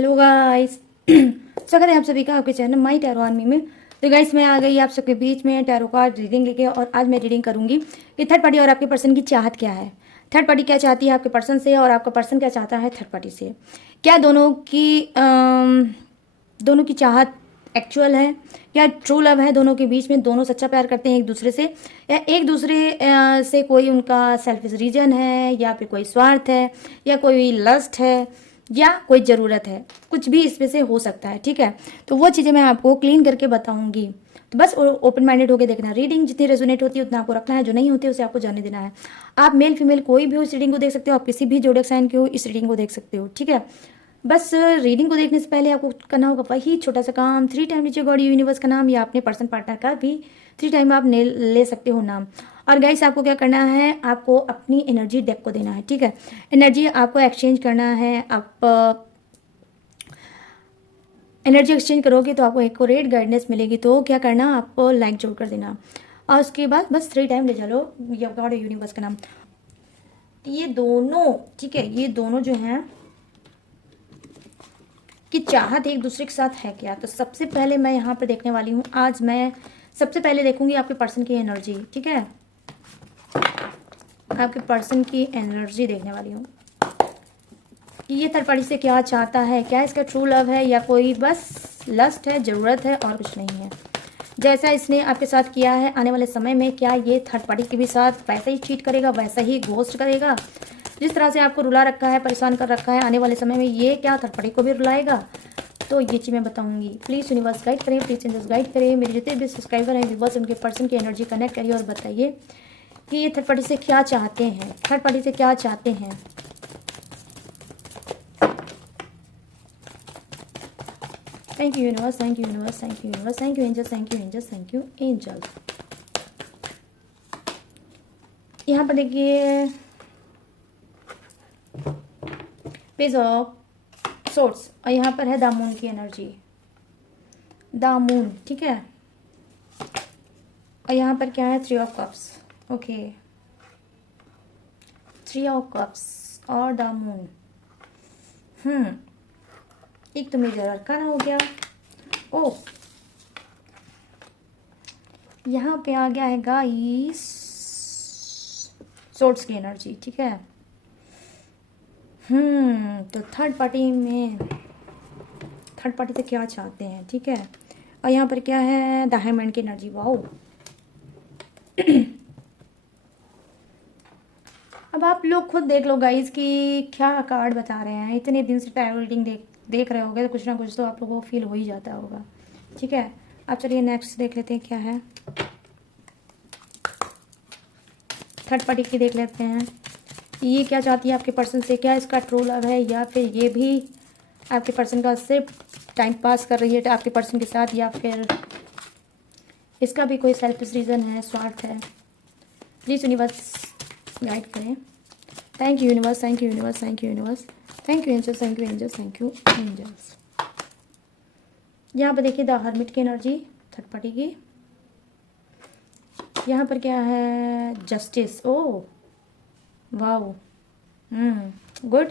Hello guys स्वागत है आप सभी का आपके चैनल माई टैरो आर्मी में। तो गाइस मैं आ गई आप सबके बीच में टैरो कार्ड रीडिंग लेके, और आज मैं रीडिंग करूंगी कि थर्ड पार्टी और आपके पर्सन की चाहत क्या है। थर्ड पार्टी क्या चाहती है आपके पर्सन से, और आपका पर्सन क्या चाहता है थर्ड पार्टी से। क्या दोनों की चाहत एक्चुअल है, क्या ट्रू लव है दोनों के बीच में, दोनों सच्चा प्यार करते हैं एक दूसरे से, या एक दूसरे से कोई उनका सेल्फिश रीजन है, या फिर कोई स्वार्थ है, या कोई लस्ट है, या कोई ज़रूरत है। कुछ भी इसमें से हो सकता है, ठीक है। तो वो चीज़ें मैं आपको क्लीन करके बताऊंगी। तो बस ओपन माइंडेड होकर देखना। रीडिंग जितनी रेजोनेट होती है उतना आपको रखना है, जो नहीं होती है उसे आपको जाने देना है। आप मेल फीमेल कोई भी हो इस रीडिंग को देख सकते हो, आप किसी भी जोड़क साइन के हो इस रीडिंग को देख सकते हो, ठीक है। बस रीडिंग को देखने से पहले आपको करना होगा वही छोटा सा काम, 3 टाइम लीजिए गॉड यूनिवर्स का नाम, या अपने पर्सन पार्टनर का भी 3 टाइम आप ले सकते हो नाम। और गाइस आपको क्या करना है, आपको अपनी एनर्जी डेक को देना है, ठीक है। एनर्जी आपको एक्सचेंज करना है। आप एनर्जी एक्सचेंज करोगे तो आपको एक्यूरेट गाइडेंस मिलेगी। तो क्या करना, आपको लाइक जोड़ कर देना, और उसके बाद बस 3 टाइम ले चलो गॉड यूनिवर्स का नाम। ये दोनों, ठीक है, ये दोनों जो हैं कि चाहत एक दूसरे के साथ है क्या। तो सबसे पहले मैं यहाँ पर देखने वाली हूँ, आज मैं सबसे पहले देखूंगी आपके पर्सन की एनर्जी, ठीक है। आपके पर्सन की एनर्जी देखने वाली हूँ कि ये थर्ड पार्टी से क्या चाहता है, क्या इसका ट्रू लव है, या कोई बस लस्ट है, ज़रूरत है, और कुछ नहीं है। जैसा इसने आपके साथ किया है आने वाले समय में, क्या ये थर्ड पार्टी के भी साथ वैसा ही चीट करेगा, वैसा ही घोस्ट करेगा। जिस तरह से आपको रुला रखा है, परेशान कर रखा है, आने वाले समय में ये क्या थर्ड पार्टी को भी रुलाएगा। तो ये चीज़ मैं बताऊंगी। प्लीज़ यूनिवर्स गाइड करें, प्लीज चेंजेस गाइड करें। मेरे जितने भी सब्सक्राइबर हैं व्यूवर्स, उनके पर्सन की एनर्जी कनेक्ट करिए और बताइए कि ये थर्ड पार्टी से क्या चाहते हैं, थर्ड पार्टी से क्या चाहते हैं। Thank you universe, thank you universe, thank you universe, thank you angels, thank you angels, thank you angels. यहाँ पर देखिए पेज ऑफ सोर्ट्स, और यहाँ पर है द मून की एनर्जी, द मून, ठीक है। और यहाँ पर क्या है, 3 of cups, okay, 3 of cups और द मून। एक तो मेजर अरकाना हो गया। ओ यहाँ पे आ गया है गाइस सोर्ट्स की एनर्जी, ठीक है। तो थर्ड पार्टी से क्या चाहते हैं, ठीक है। और यहाँ पर क्या है, द हैंगमैन की एनर्जी। वाओ अब आप लोग खुद देख लो गाइस कि क्या कार्ड बता रहे हैं। इतने दिन से टैरो रीडिंग देख रहे होगे तो कुछ ना कुछ तो आप लोगों को फील हो ही जाता होगा, ठीक है। अब चलिए नेक्स्ट देख लेते हैं क्या है, थर्ड पार्टी की देख लेते हैं। ये क्या चाहती है आपके पर्सन से, क्या इसका ट्रू लव है, या फिर ये भी आपके पर्सन का सिर्फ टाइम पास कर रही है आपके पर्सन के साथ, या फिर इसका भी कोई सेल्फिश रीज़न है, स्वार्थ है। प्लीज़ यूनिवर्स गाइड करें। Thank you universe, thank you universe, thank you universe, thank you angels, thank you angels, thank you angels. यहाँ पर देखिए द हर्मिट की एनर्जी थर्ड पार्टी की। यहाँ पर क्या है, जस्टिस। Oh wow, good.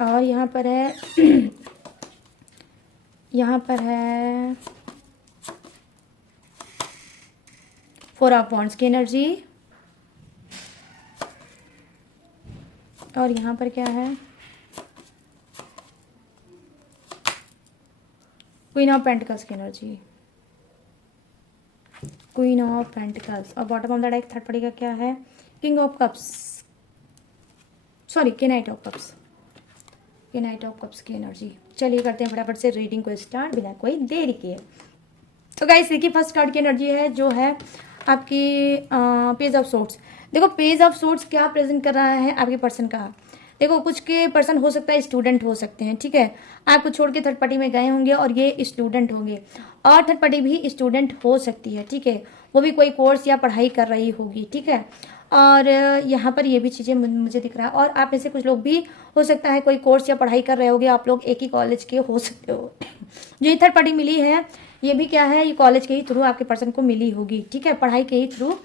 और यहाँ पर है यहाँ पर है 4 ऑफ वॉन्ड्स की एनर्जी। और यहाँ पर क्या है, क्वीन ऑफ पेंटिकल्स की एनर्जी, क्वीन ऑफ पेंटिकल्स। और bottom of the deck third party का क्या है, किंग ऑफ कप्स, सॉरी के नाइट ऑफ कप्स, के नाइट ऑफ कप्स की एनर्जी। चलिए करते हैं फटाफट से रीडिंग को स्टार्ट बिना कोई देरी किए। तो गाइस देखिए फर्स्ट कार्ड की एनर्जी है जो है आपकी पेज ऑफ सोर्ट्स। देखो पेज ऑफ सोर्ट्स क्या प्रेजेंट कर रहा है आपके पर्सन का। देखो कुछ के पर्सन हो सकता है स्टूडेंट हो सकते हैं, ठीक है। आपको छोड़ के थर्ड पार्टी में गए होंगे और ये स्टूडेंट होंगे, और थर्ड पार्टी भी स्टूडेंट हो सकती है, ठीक है। वो भी कोई कोर्स या पढ़ाई कर रही होगी, ठीक है। और यहाँ पर ये भी चीज़ें मुझे दिख रहा है। और आप में से कुछ लोग भी हो सकता है कोई कोर्स या पढ़ाई कर रहे होगे, आप लोग एक ही कॉलेज के हो सकते हो। जो ये थर्ड पार्टी मिली है ये भी क्या है, ये कॉलेज के ही थ्रू आपके पर्सन को मिली होगी, ठीक है, पढ़ाई के ही थ्रू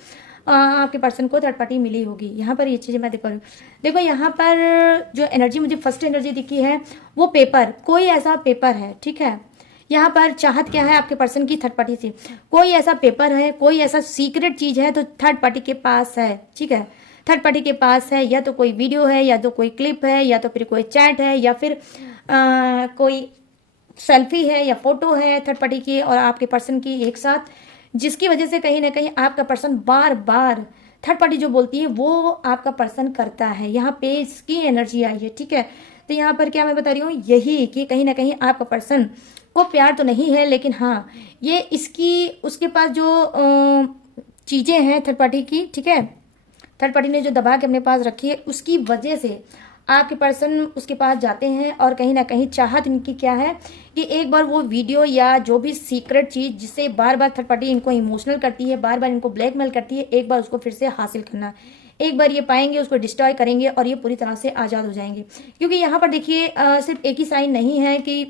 आपके पर्सन को थर्ड पार्टी मिली होगी। यहाँ पर ये चीज़ें मैं देख पा रही हूँ। देखो यहाँ पर जो एनर्जी मुझे फर्स्ट एनर्जी दिखी है वो पेपर, कोई ऐसा पेपर है, ठीक है। यहाँ पर चाहत क्या है आपके पर्सन की थर्ड पार्टी से, कोई ऐसा पेपर है, कोई ऐसा सीक्रेट चीज है तो थर्ड पार्टी के पास है, ठीक है। थर्ड पार्टी के पास है, या तो कोई वीडियो है, या तो कोई क्लिप है, या तो फिर कोई चैट है, या फिर कोई सेल्फी है या फोटो है थर्ड पार्टी की और आपके पर्सन की एक साथ, जिसकी वजह से कहीं ना कहीं आपका पर्सन बार बार थर्ड पार्टी जो बोलती है वो आपका पर्सन करता है। यहाँ पे इसकी एनर्जी आई है, ठीक है। तो यहाँ पर क्या मैं बता रही हूँ, यही कि कहीं ना कहीं आपका पर्सन को प्यार तो नहीं है, लेकिन हाँ ये इसकी उसके पास जो चीज़ें हैं थर्ड पार्टी की, ठीक है, थर्ड पार्टी ने जो दबा के अपने पास रखी है उसकी वजह से आपके पर्सन उसके पास जाते हैं। और कहीं ना कहीं चाहत इनकी क्या है कि एक बार वो वीडियो या जो भी सीक्रेट चीज़ जिससे बार बार थर्ड पार्टी इनको इमोशनल करती है, बार बार इनको ब्लैकमेल करती है, एक बार उसको फिर से हासिल करना। एक बार ये पाएंगे उसको डिस्ट्रॉय करेंगे और ये पूरी तरह से आज़ाद हो जाएंगे। क्योंकि यहाँ पर देखिए सिर्फ एक ही साइन नहीं है कि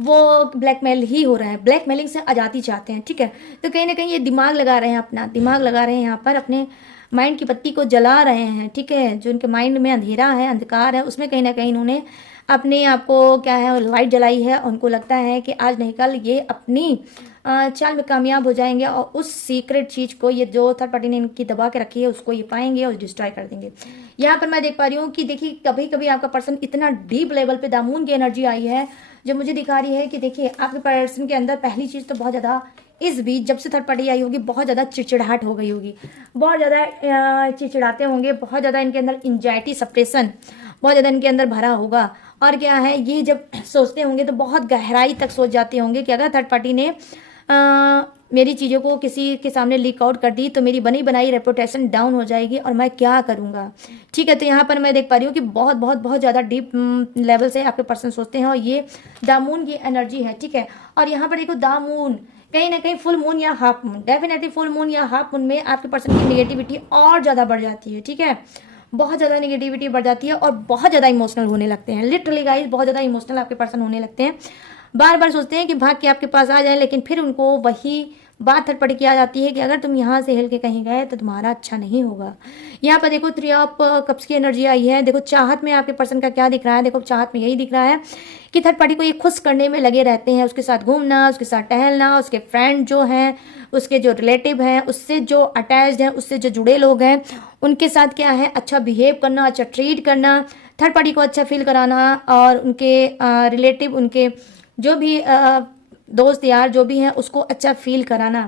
वो ब्लैकमेल ही हो रहा है, ब्लैकमेलिंग से आज़ादी चाहते हैं, ठीक है। तो कहीं ना कहीं ये दिमाग लगा रहे हैं, अपना दिमाग लगा रहे हैं, यहाँ पर अपने माइंड की बत्ती को जला रहे हैं, ठीक है। जो उनके माइंड में अंधेरा है, अंधकार है, उसमें कहीं ना कहीं इन्होंने अपने आप को क्या है लाइट जलाई है। उनको लगता है कि आज नहीं कल ये अपनी चाल में कामयाब हो जाएंगे और उस सीक्रेट चीज को ये जो थर्ड पार्टी ने इनकी दबा के रखी है उसको ये पाएंगे और डिस्ट्रॉय कर देंगे। यहाँ पर मैं देख पा रही हूँ कि देखिए कभी कभी आपका पर्सन इतना डीप लेवल पे दामून की एनर्जी आई है जो मुझे दिखा रही है कि देखिए आपके पर्सन के अंदर पहली चीज तो बहुत ज्यादा इस बीच जब से थर्ड पार्टी आई होगी बहुत ज़्यादा चिड़चिड़ाहट हो गई होगी, बहुत ज़्यादा चिड़चिड़ाते होंगे, बहुत ज़्यादा इनके अंदर इंजाइटी सप्रेशन बहुत ज़्यादा इनके अंदर भरा होगा। और क्या है ये जब सोचते होंगे तो बहुत गहराई तक सोच जाते होंगे कि अगर थर्ड पार्टी ने मेरी चीज़ों को किसी के सामने लीक आउट कर दी तो मेरी बनी बनाई रेपुटेशन डाउन हो जाएगी और मैं क्या करूँगा, ठीक है। तो यहाँ पर मैं देख पा रही हूँ कि बहुत बहुत बहुत ज़्यादा डीप लेवल से आपके पर्सन सोचते हैं और ये दामून की एनर्जी है, ठीक है। और यहाँ पर देखो दामून कहीं ना कहीं फुल मून या half moon, definitely full moon या हाफ मून में आपके पर्सन की नेगेटिविटी और ज़्यादा बढ़ जाती है, ठीक है। बहुत ज़्यादा नेगेटिविटी बढ़ जाती है और बहुत ज़्यादा इमोशनल होने लगते हैं, लिटरली गाइस बहुत ज़्यादा इमोशनल आपके पर्सन होने लगते हैं। बार बार सोचते हैं कि भाग के आपके पास आ जाए, लेकिन फिर उनको वही बात थर्ड पार्टी की आ जाती है कि अगर तुम यहाँ से हिल के कहीं गए तो तुम्हारा अच्छा नहीं होगा। यहाँ पर देखो 3 ऑफ कप्स की एनर्जी आई है। देखो चाहत में आपके पर्सन का क्या दिख रहा है, देखो चाहत में यही दिख रहा है कि थर्ड पार्टी को ये खुश करने में लगे रहते हैं, उसके साथ घूमना, उसके साथ टहलना, उसके फ्रेंड जो हैं, उसके जो रिलेटिव हैं, उससे जो अटैच्ड हैं, उससे जो जुड़े लोग हैं, उनके साथ क्या है अच्छा बिहेव करना, अच्छा ट्रीट करना, थर्ड पार्टी को अच्छा फील कराना और उनके रिलेटिव, उनके जो भी दोस्त यार जो भी हैं उसको अच्छा फील कराना।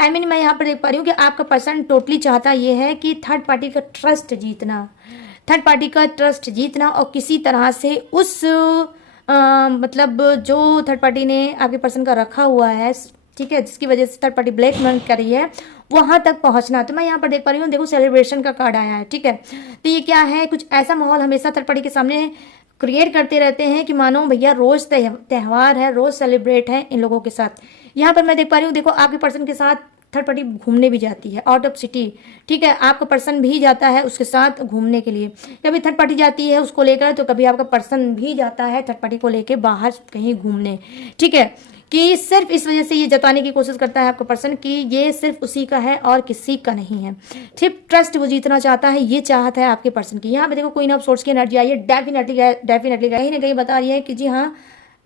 मैं यहाँ पर देख पा रही हूँ कि आपका पर्सन टोटली चाहता ये है कि थर्ड पार्टी का ट्रस्ट जीतना, थर्ड पार्टी का ट्रस्ट जीतना और किसी तरह से उस मतलब जो थर्ड पार्टी ने आपके पर्सन का रखा हुआ है, ठीक है, जिसकी वजह से थर्ड पार्टी ब्लैकमेल कर रही है, वहां तक पहुंचना। तो मैं यहाँ पर देख पा रही हूँ, देखो सेलिब्रेशन का कार्ड आया है, ठीक है। तो ये क्या है, कुछ ऐसा माहौल हमेशा थर्ड पार्टी के सामने क्रिएट करते रहते हैं कि मानो भैया रोज त्यौहार है, रोज सेलिब्रेट है इन लोगों के साथ। यहाँ पर मैं देख पा रही हूँ, देखो आपके पर्सन के साथ थर्ड पार्टी घूमने भी जाती है आउट ऑफ सिटी, ठीक है। आपका पर्सन भी जाता है उसके साथ घूमने के लिए, कभी थर्ड पार्टी जाती है उसको लेकर तो कभी आपका पर्सन भी जाता है थर्ड पार्टी को लेकर बाहर कहीं घूमने, ठीक है। कि सिर्फ इस वजह से ये जताने की कोशिश करता है आपका पर्सन कि ये सिर्फ उसी का है और किसी का नहीं है, सिर्फ ट्रस्ट वो जीतना चाहता है, ये चाहत है आपके पर्सन की। यहाँ पे देखो क्वीन ऑफ सोर्ड्स की एनर्जी आई है, डेफिनेटली कहीं ना कहीं बता रही है कि जी हाँ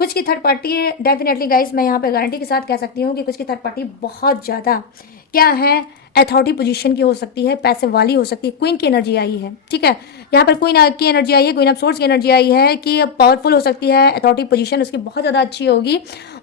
कुछ की थर्ड पार्टी डेफिनेटली गाइस मैं यहाँ पे गारंटी के साथ कह सकती हूँ कि कुछ की थर्ड पार्टी बहुत ज़्यादा क्या है अथॉरिटी पोजीशन की हो सकती है, पैसे वाली हो सकती है। क्वीन की एनर्जी आई है, ठीक है। यहाँ पर क्वीन की एनर्जी आई है, क्वीन ऑफ सोर्ड्स की एनर्जी आई है कि पावरफुल हो सकती है, अथॉरिटी पोजीशन उसकी बहुत ज़्यादा अच्छी होगी,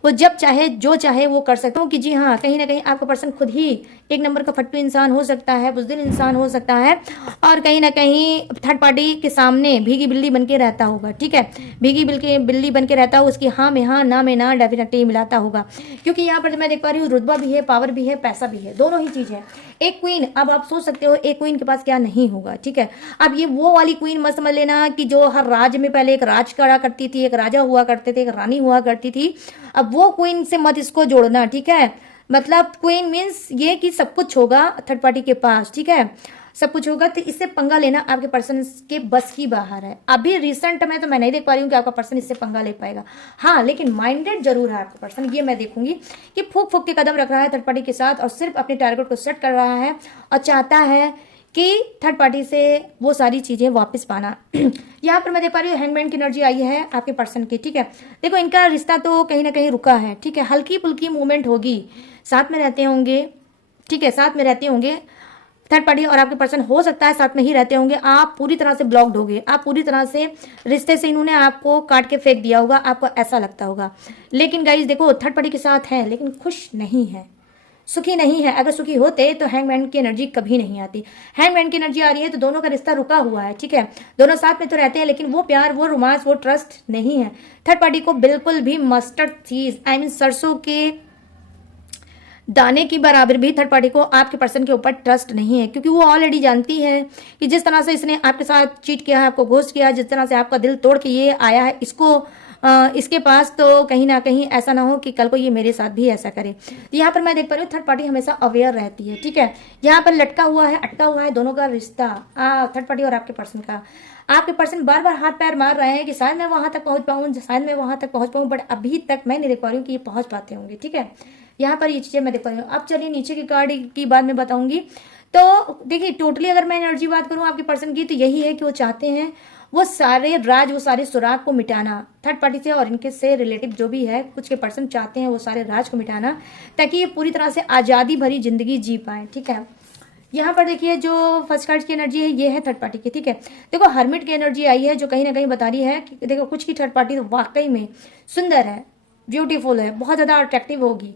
वो जब चाहे जो चाहे वो कर सकता हूँ कि जी हाँ कहीं ना कहीं आपका पर्सन खुद ही एक नंबर का फट्टू इंसान हो सकता है, बुज़दिल इंसान हो सकता है और कहीं ना कहीं थर्ड पार्टी के सामने भीगी बिल्ली बन के रहता होगा, ठीक है। भीगी बिल्ली बन के रहता हो, उसकी हाँ में हाँ ना में ना डेफिनेटली मिलाता होगा। क्योंकि यहाँ पर मैं देख पा रही हूँ रुतबा भी है, पावर भी है, पैसा भी है, दोनों ही चीज़ है। एक क्वीन, अब आप सोच सकते हो एक क्वीन के पास क्या नहीं होगा, ठीक है। अब ये वो वाली क्वीन मत समझ लेना कि जो हर राज्य में पहले एक राज करा करती थी, एक राजा हुआ करते थे, एक रानी हुआ करती थी, अब वो क्वीन से मत इसको जोड़ना, ठीक है। मतलब क्वीन मीन्स ये कि सब कुछ होगा थर्ड पार्टी के पास, ठीक है, सब कुछ होगा, तो इससे पंगा लेना आपके पर्सन के बस की बाहर है। अभी रिसेंट में तो मैं नहीं देख पा रही हूँ कि आपका पर्सन इससे पंगा ले पाएगा। हाँ, लेकिन माइंडेड जरूर है आपका पर्सन, ये मैं देखूंगी कि फूक फूक के कदम रख रहा है थर्ड पार्टी के साथ और सिर्फ अपने टारगेट को सेट कर रहा है और चाहता है कि थर्ड पार्टी से वो सारी चीजें वापस पाना। यहाँ पर मैं देख पा रही हूँ हैंगमैन की एनर्जी आई है आपके पर्सन की, ठीक है। देखो इनका रिश्ता तो कहीं ना कहीं रुका है, ठीक है, हल्की फुल्की मूवमेंट होगी, साथ में रहते होंगे, ठीक है, साथ में रहते होंगे थर्ड पार्टी और आपके पर्सन, हो सकता है साथ में ही रहते होंगे। आप पूरी तरह से ब्लॉक्ड होगे, आप पूरी तरह से रिश्ते से इन्होंने आपको काट के फेंक दिया होगा, आपको ऐसा लगता होगा। लेकिन गाइज देखो थर्ड पार्टी के साथ है लेकिन खुश नहीं है, सुखी नहीं है। अगर सुखी होते तो हैंगमैन की एनर्जी कभी नहीं आती। हैंगमैन की एनर्जी आ रही है तो दोनों का रिश्ता रुका हुआ है, ठीक है, दोनों साथ में तो रहते हैं लेकिन वो प्यार, वो रोमांस, वो ट्रस्ट नहीं है। थर्ड पार्टी को बिल्कुल भी मस्टर्ड चीज, आई मीन सरसों के दाने की बराबर भी थर्ड पार्टी को आपके पर्सन के ऊपर ट्रस्ट नहीं है, क्योंकि वो ऑलरेडी जानती है कि जिस तरह से इसने आपके साथ चीट किया है, आपको घोस्ट किया है, जिस तरह से आपका दिल तोड़ के ये आया है, इसके पास तो कहीं ना कहीं ऐसा ना हो कि कल को ये मेरे साथ भी ऐसा करे। यहाँ पर मैं देख पा रही हूँ थर्ड पार्टी हमेशा अवेयर रहती है, ठीक है। यहाँ पर लटका हुआ है, अटका हुआ है दोनों का रिश्ता, थर्ड पार्टी और आपके पर्सन का। आपके पर्सन बार बार हाथ पैर मार रहे हैं कि शायद मैं वहां तक पहुंच पाऊँ, शायद मैं वहां तक पहुंच पाऊँ, बट अभी तक मैं नहीं देख पा रही हूँ कि ये पहुंच पाते होंगे, ठीक है। यहाँ पर ये चीजें मैं देख पा रही हूँ। अब चलिए नीचे की कार्ड की बात मैं बताऊंगी। तो देखिए टोटली अगर मैं एनर्जी बात करूँ आपके पर्सन की, तो यही है कि वो चाहते हैं वो सारे राज, वो सारे सुराग को मिटाना थर्ड पार्टी से और इनके से रिलेटिव जो भी है, कुछ के पर्सन चाहते हैं वो सारे राज को मिटाना ताकि ये पूरी तरह से आज़ादी भरी जिंदगी जी पाए, ठीक है। यहाँ पर देखिए जो फर्स्ट कार्ड की एनर्जी है ये है थर्ड पार्टी की, ठीक है। देखो हर्मिट की एनर्जी आई है जो कहीं ना कहीं बता रही है कि देखो कुछ की थर्ड पार्टी तो वाकई में सुंदर है, ब्यूटीफुल है, बहुत ज़्यादा अट्रैक्टिव होगी,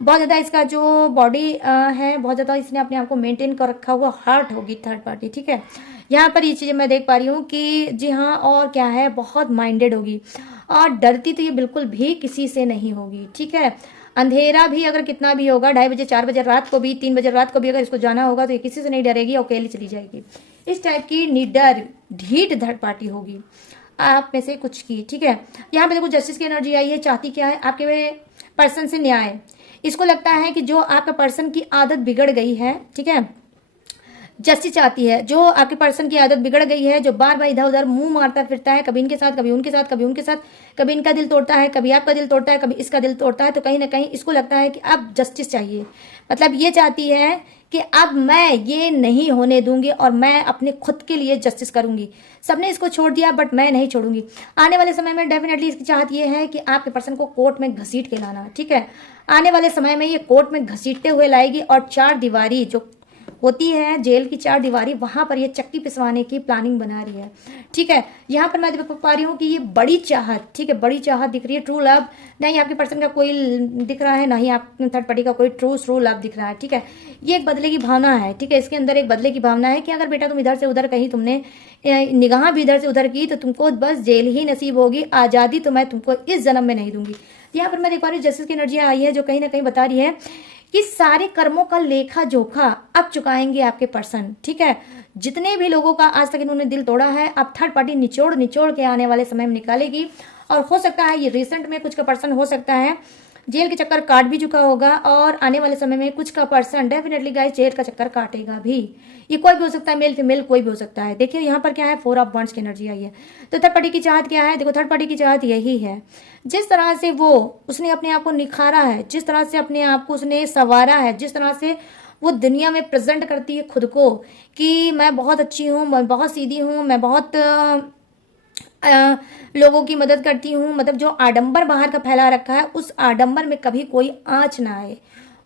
बहुत ज़्यादा इसका जो बॉडी है, बहुत ज़्यादा इसने अपने आप को मेंटेन कर रखा हुआ हार्ट होगी थर्ड पार्टी, ठीक है। यहाँ पर ये चीज़ें मैं देख पा रही हूँ कि जी हाँ, और क्या है, बहुत माइंडेड होगी और डरती तो ये बिल्कुल भी किसी से नहीं होगी, ठीक है। अंधेरा भी अगर कितना भी होगा, 2:30 बजे 4 बजे रात को भी, 3 बजे रात को भी अगर इसको जाना होगा तो ये किसी से नहीं डरेगी, अकेली चली जाएगी। इस टाइप की निडर ढीठ थर्ड पार्टी होगी आप में से कुछ की, ठीक है। यहाँ पे देखो जस्टिस की एनर्जी आई है, चाहती क्या है आपके पर्सन से न्याय। इसको लगता है कि जो आपका पर्सन की आदत बिगड़ गई है, ठीक है, जस्टिस चाहती है, जो आपके पर्सन की आदत बिगड़ गई है, जो बार बार इधर उधर मुंह मारता फिरता है, कभी इनके साथ कभी उनके साथ कभी उनके साथ, कभी इनका दिल तोड़ता है, कभी आपका दिल तोड़ता है, कभी इसका दिल तोड़ता है, तो कहीं ना कहीं इसको लगता है कि अब जस्टिस चाहिए। मतलब ये चाहती है कि अब मैं ये नहीं होने दूंगी और मैं अपने खुद के लिए जस्टिस करूंगी। सबने इसको छोड़ दिया बट मैं नहीं छोड़ूंगी। आने वाले समय में डेफिनेटली इसकी चाहत ये है कि आपके पर्सन को कोर्ट में घसीट के लाना, ठीक है। आने वाले समय में ये कोर्ट में घसीटते हुए लाएगी और 4 दीवारी जो होती है जेल की 4 दीवारी, वहां पर ये चक्की पिसवाने की प्लानिंग बना रही है, ठीक है। यहाँ पर मैं देख पा रही हूँ कि ये बड़ी चाहत, ठीक है, बड़ी चाहत दिख रही है, ट्रू लव नहीं आपके पर्सन का कोई दिख रहा है, ना ही आप थर्ड पार्टी का कोई ट्रू लव दिख रहा है, ठीक है। ये एक बदले की भावना है, ठीक है, इसके अंदर एक बदले की भावना है कि अगर बेटा तुम इधर से उधर कहीं तुमने निगाह भी इधर से उधर की तो तुमको बस जेल ही नसीब होगी, आज़ादी तो मैं तुमको इस जन्म में नहीं दूंगी। यहाँ पर मैं देख पा रही हूँ जस्टिस की एनर्जी आई है जो कहीं ना कहीं बता रही है कि सारे कर्मों का लेखा जोखा अब चुकाएंगे आपके पर्सन, ठीक है। जितने भी लोगों का आज तक इन्होंने दिल तोड़ा है अब थर्ड पार्टी निचोड़ निचोड़ के आने वाले समय में निकालेगी। और हो सकता है ये रिसेंट में कुछ का पर्सन हो सकता है जेल के चक्कर काट भी चुका होगा और आने वाले समय में कुछ का पर्सन डेफिनेटली गाइस जेल का चक्कर काटेगा भी। ये कोई भी हो सकता है, मेल फीमेल कोई भी हो सकता है। देखिए यहाँ पर क्या है, 4 ऑफ वंड्स की एनर्जी आई है। तो थर्ड पार्टी की चाहत क्या है, देखो थर्ड पार्टी की चाहत यही है, जिस तरह से वो उसने अपने आप को निखारा है, जिस तरह से अपने आप को उसने संवारा है, जिस तरह से वो दुनिया में प्रेजेंट करती है खुद को कि मैं बहुत अच्छी हूँ, मैं बहुत सीधी हूँ, मैं बहुत लोगों की मदद करती हूँ। मतलब जो आडंबर बाहर का फैला रखा है उस आडंबर में कभी कोई आँच ना आए,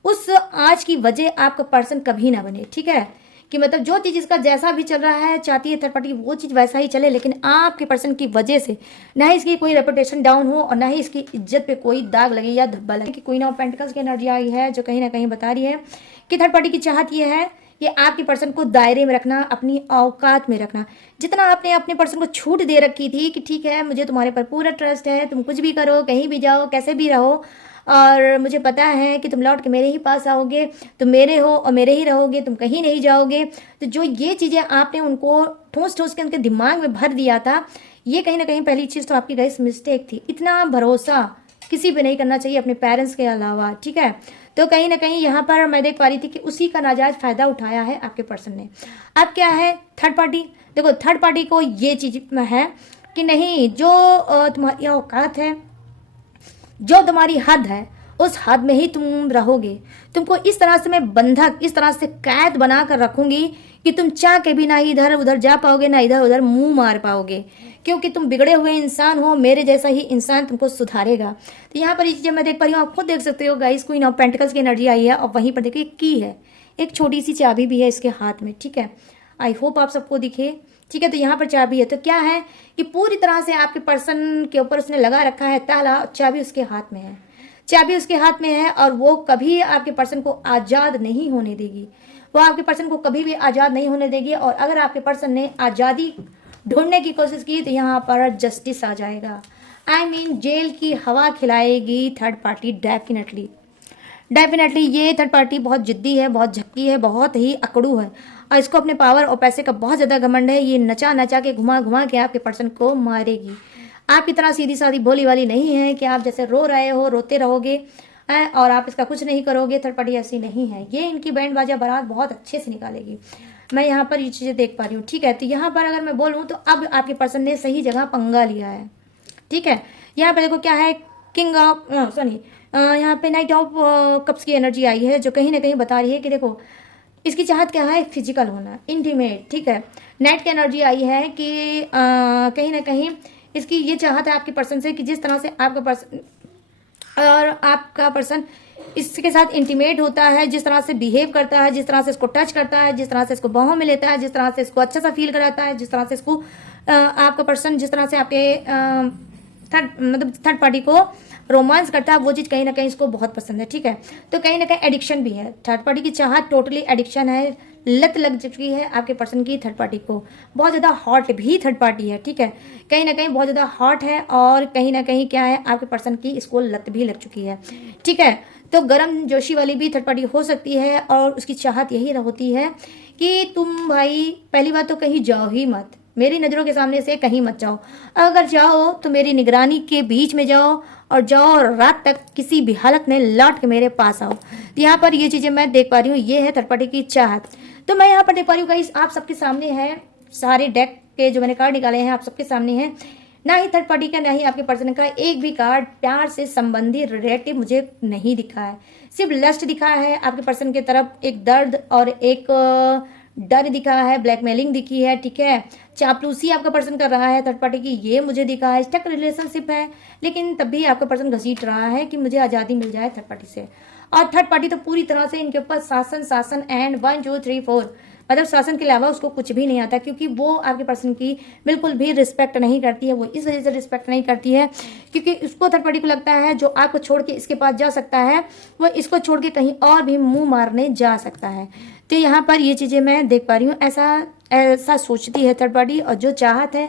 उस आँच की वजह आपका पर्सन कभी ना बने, ठीक है। कि मतलब जो चीज़ इसका जैसा भी चल रहा है चाहती है थर्ड पार्टी वो चीज़ वैसा ही चले, लेकिन आपके पर्सन की वजह से ना ही इसकी कोई रेपुटेशन डाउन हो और ना ही इसकी इज्जत पे कोई दाग लगे या धब्बा लगे। कि क्वीन ऑफ पेंटिकल्स की एनर्जी आई है जो कहीं ना कहीं बता रही है कि थर्ड पार्टी की चाहत ये है कि आपके पर्सन को दायरे में रखना, अपनी औकात में रखना। जितना आपने अपने पर्सन को छूट दे रखी थी कि ठीक है मुझे तुम्हारे पर पूरा ट्रस्ट है, तुम कुछ भी करो, कहीं भी जाओ, कैसे भी रहो, और मुझे पता है कि तुम लौट के मेरे ही पास आओगे, तुम मेरे हो और मेरे ही रहोगे, तुम कहीं नहीं जाओगे। तो जो ये चीज़ें आपने उनको ठोस ठोस के उनके दिमाग में भर दिया था, ये कहीं ना कहीं पहली चीज़ तो आपकी गाइस मिस्टेक थी। इतना भरोसा किसी पे नहीं करना चाहिए अपने पेरेंट्स के अलावा, ठीक है। तो कहीं ना कहीं यहाँ पर मैं देख पा रही थी कि उसी का नाजायज फायदा उठाया है आपके पर्सन ने। अब क्या है थर्ड पार्टी, देखो थर्ड पार्टी को ये चीज है कि नहीं, जो तुम्हारी औकात है, जो तुम्हारी हद है, उस हद में ही तुम रहोगे। तुमको इस तरह से मैं बंधक, इस तरह से कैद बना कर रखूंगी कि तुम चाह के भी ना इधर उधर जा पाओगे, ना इधर उधर मुंह मार पाओगे, क्योंकि तुम बिगड़े हुए इंसान हो। मेरे जैसा ही इंसान तुमको सुधारेगा। तो यहाँ पर ये चीजें मैं देख पा रही हूँ, आप खुद देख सकते हो गाइस, क्वीन ऑफ पेंटिकल्स की एनर्जी आई है और वहीं पर देखिए की है, एक छोटी सी चाबी भी है इसके हाथ में, ठीक है। आई होप आप सबको दिखे, ठीक है। तो यहाँ पर चाबी है, तो क्या है कि पूरी तरह से आपके पर्सन के ऊपर उसने लगा रखा है ताला, चाबी उसके हाथ में है, चाबी उसके हाथ में है और वो कभी आपके पर्सन को आजाद नहीं होने देगी, वो आपके पर्सन को कभी भी आजाद नहीं होने देगी। और अगर आपके पर्सन ने आजादी ढूंढने की कोशिश की तो यहाँ पर जस्टिस आ जाएगा। आई मीन जेल की हवा खिलाएगी थर्ड पार्टी, डेफिनेटली डेफिनेटली। ये थर्ड पार्टी बहुत जिद्दी है, बहुत झक्की है, बहुत ही अकड़ू है और इसको अपने पावर और पैसे का बहुत ज्यादा घमंड है। ये नचा नचा के घुमा घुमा के आपके पर्सन को मारेगी। आपकी तरह सीधी सादी भोली वाली नहीं है कि आप जैसे रो रहे हो रोते रहोगे और आप इसका कुछ नहीं करोगे। थर्ड पार्टी ऐसी नहीं है, ये इनकी बैंड बाजा बारात बहुत अच्छे से निकालेगी। मैं यहाँ पर ये चीजें देख पा रही हूँ, ठीक है। तो यहाँ पर अगर मैं बोलूँ तो अब आपके पर्सन ने सही जगह पंगा लिया है, ठीक है। यहाँ पे देखो क्या है, किंग ऑफ सॉरी यहाँ पे नाइट ऑफ कप्स की एनर्जी आई है, जो कहीं ना कहीं बता रही है कि देखो इसकी चाहत क्या है, फिजिकल होना, इंटीमेट, ठीक है। नाइट की एनर्जी आई है कि कहीं ना कहीं इसकी ये चाहत है आपके पर्सन से कि जिस तरह से आपका पर्सन और आपका पर्सन इसके साथ इंटीमेट होता है, जिस तरह से बिहेव करता है, जिस तरह से इसको टच करता है, जिस तरह से इसको बाहों में लेता है, जिस तरह से इसको अच्छा सा फील कराता है, जिस तरह से इसको आपका पर्सन जिस तरह से आपके थर्ड पार्टी को रोमांस करता है, वो चीज कहीं ना कहीं इसको बहुत पसंद है, ठीक है। तो कहीं ना कहीं एडिक्शन भी है, थर्ड पार्टी की चाहत टोटली एडिक्शन है, लत लग चुकी है आपके पर्सन की थर्ड पार्टी को। बहुत ज्यादा हॉट भी थर्ड पार्टी है, ठीक है, कहीं ना कहीं बहुत ज्यादा हॉट है और कहीं ना कहीं क्या है आपके पर्सन की इसको लत भी लग चुकी है, ठीक है। तो गर्म जोशी वाली भी थर्ड पार्टी हो सकती है और उसकी चाहत यही होती है कि तुम भाई पहली बात तो कहीं जाओ ही मत, मेरी नज़रों के सामने से कहीं मत जाओ, अगर जाओ तो मेरी निगरानी के बीच में जाओ और जाओ और रात तक किसी भी हालत में लौट के मेरे पास आओ। तो यहाँ पर ये चीजें मैं देख पा रही हूँ, ये है थर्ड पार्टी की चाहत। तो मैं यहाँ पर देख पा रही हूँ गाइस, आप सबके सामने है, सारे डेक के जो मैंने कार्ड निकाले हैं आप सबके सामने हैं। ना ही थर्ड पार्टी का ना ही आपके पर्सन का एक भी कार्ड प्यार से संबंधित रिलेटिव मुझे नहीं दिखा है, सिर्फ लस्ट दिखा है आपके पर्सन की तरफ, एक दर्द और एक डर दिखा है, ब्लैकमेलिंग दिखी है, ठीक है, चापलूसी आपका पर्सन कर रहा है थर्ड पार्टी की, ये मुझे दिखा है। स्टक रिलेशनशिप है लेकिन तब भी आपका पर्सन घसीट रहा है कि मुझे आज़ादी मिल जाए थर्ड पार्टी से। और थर्ड पार्टी तो पूरी तरह से इनके ऊपर शासन शासन एंड 1 2 3 4 मतलब शासन के अलावा उसको कुछ भी नहीं आता, क्योंकि वो आपके पर्सन की बिल्कुल भी रिस्पेक्ट नहीं करती है। वो इस वजह से रिस्पेक्ट नहीं करती है क्योंकि उसको थर्ड पार्टी को लगता है जो आपको छोड़ के इसके पास जा सकता है वो इसको छोड़ के कहीं और भी मुंह मारने जा सकता है। तो यहाँ पर ये चीज़ें मैं देख पा रही हूँ, ऐसा सोचती है थर्ड पार्टी। और जो चाहत है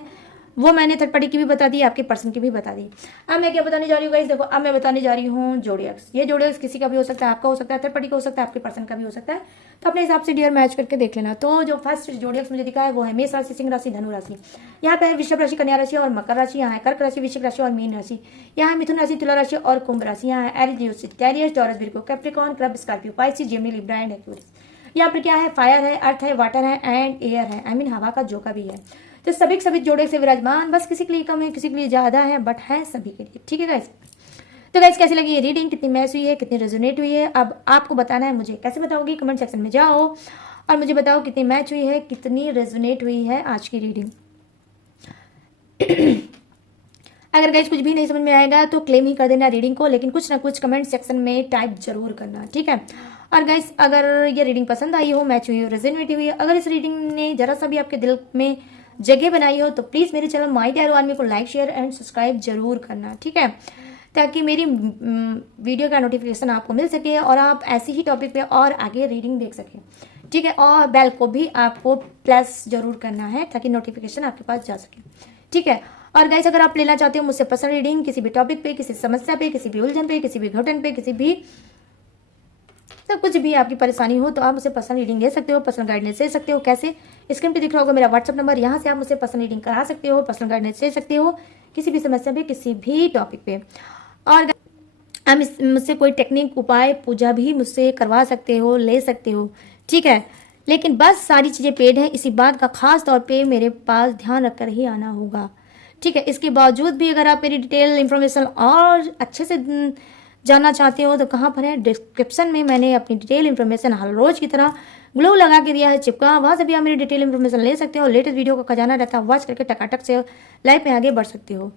वो मैंने थर्ड पार्टी की भी बता दी, आपके पर्सन की भी बता दी। अब मैं क्या बताने जा रही हूँ गाइस, देखो अब मैं बताने जा रही हूँ जोडियक्स। ये जोडियक्स किसी का भी हो सकता है, आपका हो सकता है, थर्ड पार्टी का हो सकता है, आपके पर्सन का भी हो सकता है। तो अपने हिसाब से डियर मैच करके देख लेना। तो जो फर्स्ट जोडियक्स मुझे दिखा है वो है मेष राशि, सिंह राशि, धनु राशि। यहाँ पे है वृषभ राशि, कन्या राशि और मकर राशि। यहाँ है कर्क राशि, वृश्चिक राशि और मीन राशि। यहाँ है मिथुन राशि, तुला राशि और कुंभ राशि। यहाँ है एरिस, कैरियर, Taurus, Virgo, Capricorn, crab, Scorpio, Pisces, Gemini, Libra and Aquarius. यहाँ पर क्या है, फायर है, अर्थ है, वाटर है एंड एयर है, आई मीन हवा का झोंका भी है। तो सभी जोड़े से विराजमान, बस किसी के लिए कम है, किसी के लिए ज्यादा है, बट है सभी के लिए, ठीक है गाइस। तो गाइस कैसी लगी ये रीडिंग, कितनी मैच हुई है, कितनी रेजोनेट हुई है, अब आपको बताना है। मुझे कैसे बताओगी, कमेंट सेक्शन में जाओ और मुझे बताओ कितनी मैच हुई है, कितनी रेजोनेट हुई है आज की रीडिंग। अगर गाइस कुछ भी नहीं समझ में आएगा तो क्लेम ही कर देना रीडिंग को, लेकिन कुछ ना कुछ कमेंट सेक्शन में टाइप जरूर करना, ठीक है। और गाइस अगर ये रीडिंग पसंद आई हो, मैच हुई हो, रेजोनेट हुई है, अगर इस रीडिंग ने जरा सा भी आपके दिल में जगह बनाई हो तो प्लीज मेरे चैनल माय टैरो आर्मी को लाइक, शेयर एंड सब्सक्राइब जरूर करना, ठीक है, ताकि मेरी वीडियो का नोटिफिकेशन आपको मिल सके और आप ऐसी ही टॉपिक पे और आगे रीडिंग देख सकें, ठीक है। और बेल को भी आपको प्लस जरूर करना है ताकि नोटिफिकेशन आपके पास जा सके, ठीक है। और गाइस अगर आप लेना चाहते हो मुझसे पर्सनल रीडिंग किसी भी टॉपिक पे, किसी समस्या पे, किसी भी उलझन पे, किसी भी घटन पे, किसी भी तो कुछ भी आपकी परेशानी हो तो आप मुझसे पर्सनल रीडिंग ले सकते हो, पर्सनल गाइडेंस ले सकते हो। कैसे, स्क्रीन पे दिख रहा होगा मेरा व्हाट्सअप नंबर, यहाँ से आप मुझसे पर्सनल रीडिंग करा सकते हो, पर्सनल गाइडेंस ले सकते हो किसी भी समस्या पे, किसी भी टॉपिक पे। और आप मुझसे कोई टेक्निक, उपाय, पूजा भी मुझसे करवा सकते हो, ले सकते हो, ठीक है। लेकिन बस सारी चीज़ें पेड हैं, इसी बात का खास तौर पे मेरे पास ध्यान रखकर ही आना होगा, ठीक है। इसके बावजूद भी अगर आप मेरी डिटेल इन्फॉर्मेशन और अच्छे से जानना चाहते हो तो कहाँ पर है, डिस्क्रिप्शन में मैंने अपनी डिटेल इन्फॉर्मेशन हर रोज की तरह ग्लो लगा के दिया है, चिपका, वहाँ से भी आप मेरी डिटेल इन्फॉर्मेशन ले सकते हो। लेटेस्ट वीडियो का खजाना रहता है, वॉच करके टकाटक से लाइफ में आगे बढ़ सकते हो।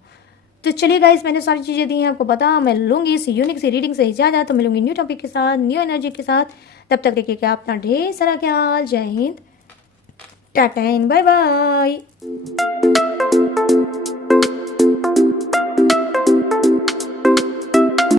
तो चलिए गाइस, मैंने सारी चीज़ें दी हैं आपको पता। मैं लूँगी इस यूनिक सी रीडिंग से इजाज़त, तो मिलूंगी न्यू टॉपिक के साथ, न्यू एनर्जी के साथ। तब तक रखिएगा अपना ढेर सारा ख्याल। जय Hind, tata and bye bye.